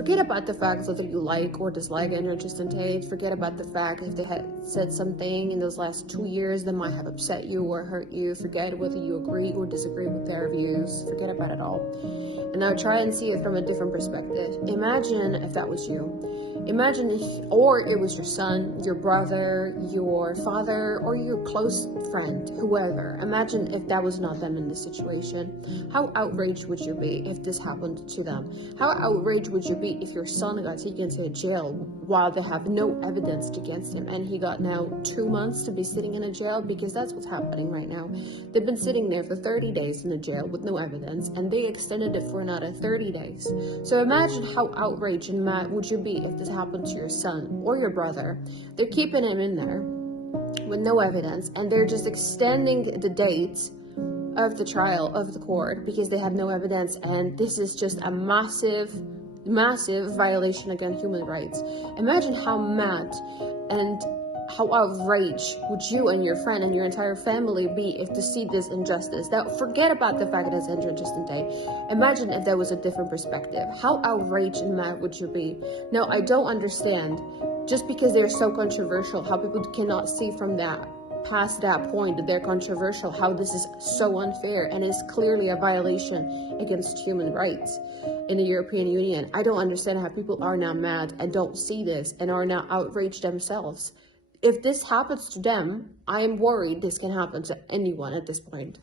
Forget about the fact whether you like or dislike Andrew and Tristan Tate. Forget about the fact if they had said something in those last 2 years that might have upset you or hurt you. Forget whether you agree or disagree with their views. Forget about it all. And now try and see it from a different perspective. Imagine if that was you. Imagine, or it was your son, your brother, your father, or your close friend, whoever. Imagine if that was not them in this situation. How outraged would you be if this happened to them? How outraged would you be if your son got taken to jail while they have no evidence against him, and he got now 2 months to be sitting in a jail? Because that's what's happening right now. They've been sitting there for 30 days in a jail with no evidence, and they extended it for another 30 days. So imagine how outraged and mad would you be if this happened to your son or your brother. They're keeping him in there with no evidence, and they're just extending the date of the trial of the court because they have no evidence, and this is just a massive violation against human rights. Imagine how mad and how outraged would you and your friend and your entire family be if to see this injustice. Now, forget about the fact that it's Andrew and Tristan Tate. Imagine if there was a different perspective. How outraged and mad would you be? Now, I don't understand, just because they're so controversial, how people cannot see from that, past that point, that they're controversial, how this is so unfair and is clearly a violation against human rights in the European Union. I don't understand how people are now mad and don't see this and are now outraged themselves. If this happens to them, I am worried this can happen to anyone at this point.